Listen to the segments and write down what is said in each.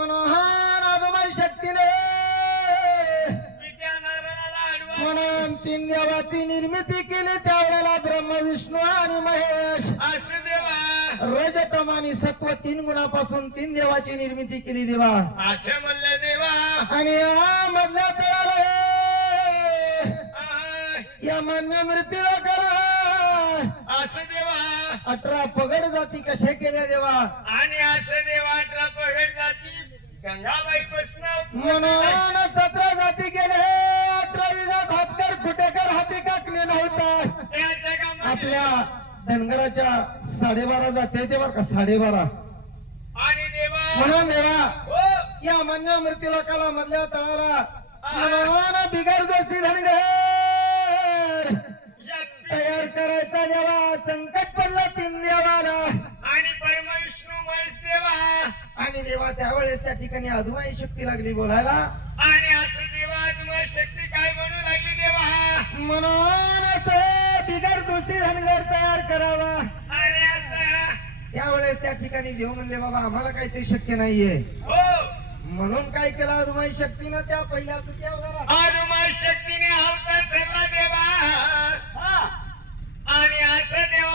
मनोहर आजोबाई शक्तीने. म्हणून तीन देवाची निर्मिती केली त्यावेळेला ब्रह्म विष्णू आणि महेश. रजतम आणि सत्व तीन गुणापासून तीन देवाची निर्मिती केली देवा. असे म्हणले देवा आणि या मधल्या तळाला या मान्य मृत्यू करा. असं देवा अठरा पगड जाती कशा केल्या देवा? आणि असं देवा अठरा पगड जाती गंगाबाई प्रश्न म्हणून सतरा जाती गेले अठरावी जात हातकर फुटेकर हाती काकणे नव्हता आपल्या धनगराच्या साडेबारा जाते ते बरं का साडेबारा. आणि देवा. म्हणून देवा हो. या मान्य मृत्यू लोकाला मधल्या तळाला बिगर दोस्ती धनगर ठिकाणी अधुमाई शक्ती लागली बोलायला. आणि असं देवा तुम्हाला शक्ती काय म्हणू लागली देवा? म्हणून असं बिगर दोस्ती धनगर तयार करावा. आणि असं त्यावेळेस त्या ठिकाणी देव म्हणले बाबा आम्हाला काही ते शक्य नाहीये. हो. म्हणून काय केलं अधुमाई शक्तीनं? त्या पहिल्याच देवघरात हनुमान शक्तीने अवतार धरला देवा. आणि असं देवा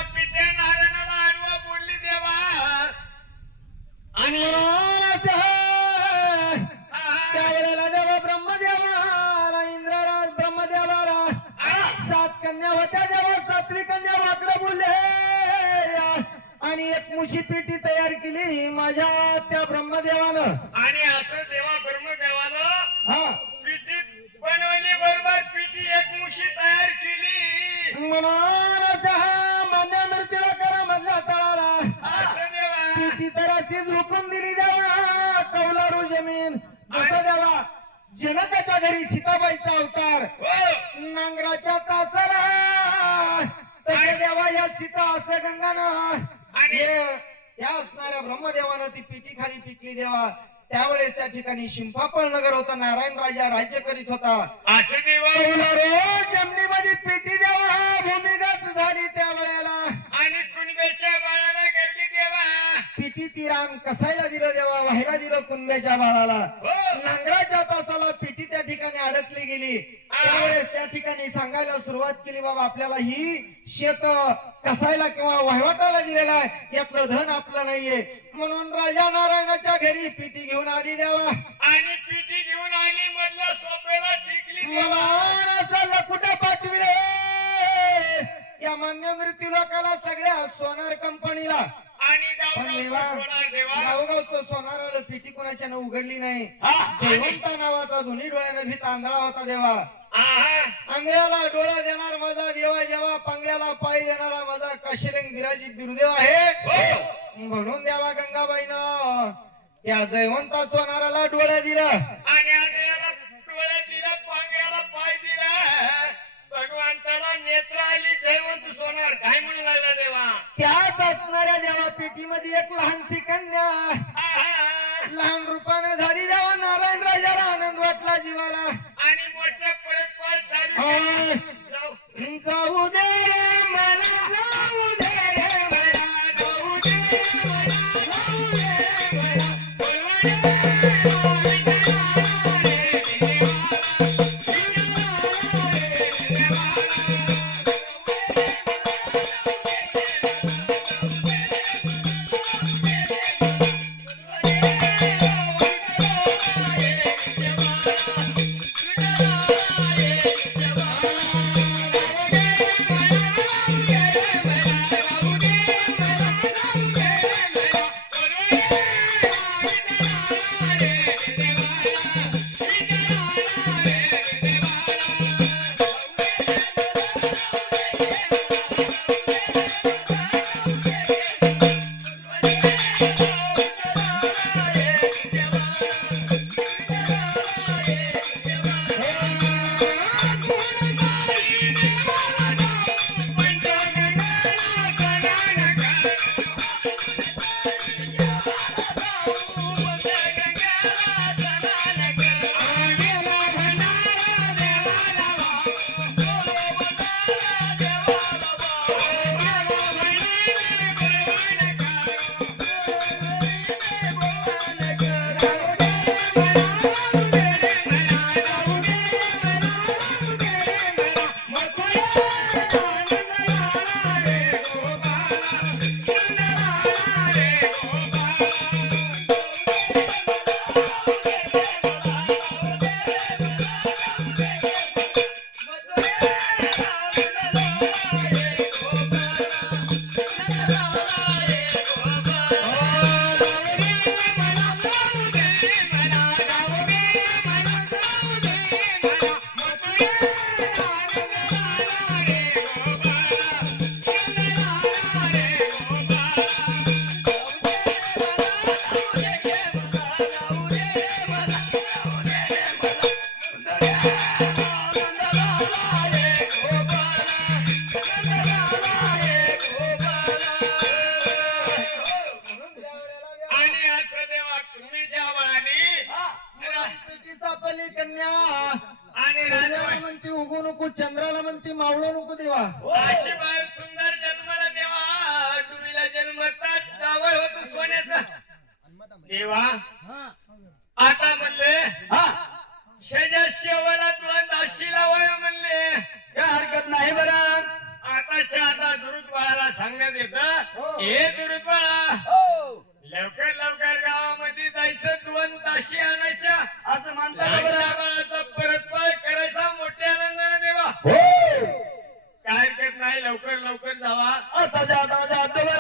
मुशी पेटी तयार केली माझ्या त्या ब्रह्मदेवानं. आणि असं देवा ब्रह्मदेवानं हा. पिठी बनवली बरोबर पिठी एक मुशी तयार केली. म्हणून असं मान्य मृत्यूला करा मधल्या तळाला. असं देवा. पेटी तर अशीच हुकूम दिली देवा कौलारू जमीन. जसं देवा जनकाच्या घरी सीताबाईचा अवतार हो. नांगराच्या तासाला देवा या सीता असं गंगानं आणि- हे- या असणाऱ्या ब्रह्मदेवानं ती पिठी खाली पिकली देवा. त्यावेळेस त्या ठिकाणी शिंपापळ नगर होता नारायण राजा राज्य करीत होता. जमिनीमध्ये पेटी देवा भूमिगत झाली त्या वेळेला आणि कुणबेच्या बाळाला गेली देवा. पिठी ती रान कसायला दिलं देवा व्हायला दिलं कुंभ्याच्या बाळाला. हो. नांगराच्या तासाला त्या ठिकाणी अडकली गेली. त्यावेळेस त्या ठिकाणी सांगायला सुरुवात केली बाबा आपल्याला ही शेत कसायला किंवा वहिवाटाला दिलेला आहे. यातलं धन आपलं नाहीये. म्हणून राजा नारायणाच्या घरी पिठी घेऊन आली देवा. आणि पिठी घेऊन आली मधल्या सोप्याला टिकली मला लकुट पाठविले. या मान्य मृत्यू लोकाला सगळ्या सोनार कंपनीला आणि गावगावचं सोनार उघडली नाही? जयवंता नावाचा दोन्ही डोळ्यानं भीत आंधळा होता देवा. आंधळ्याला डोळा देणार माझा देवा जेव्हा पांगल्याला पाय देणारा माझा काशिलिंग विराजित बिरुदेव आहे. हो. म्हणून देवा गंगाबाईनं. त्या जयवंता सोनाराला डोळ्या दिलं. आणि भगवंताला नेत्र आली जयवंत सोनार. काय म्हणू लागला देवा? त्याच असणाऱ्या देवा पेटीमध्ये एक लहानशी कन्या. लहान रूपाने झाली जेव्हा नारायण राजाला आनंद वाटला जीवाला. आणि मोठ्या परत चालू जाऊ दे रे मला. म्हणते उगू नको चंद्राला म्हणते मावळू नको देवा. अशी सुंदर जन्माला देवा. डुईला जन्मतात जावळ होत सोन्याचा. देवा आता म्हणले शेजा शेवाला दोन दाशी लावाया म्हणले. काय हरकत नाही बरं. आताच्या आता दुरुत बाळाला सांगण्यात येत हे. दुरुत बाळा लवकर लवकर गावामध्ये जायचं दोन ताशी आणायच्या. असं म्हणता का दाशा बरं बाळाचा परतफळ करायचा मोठ्या आनंदाने देवा हो काय हरकत नाही लवकर लवकर जावा आता जा आता जा आता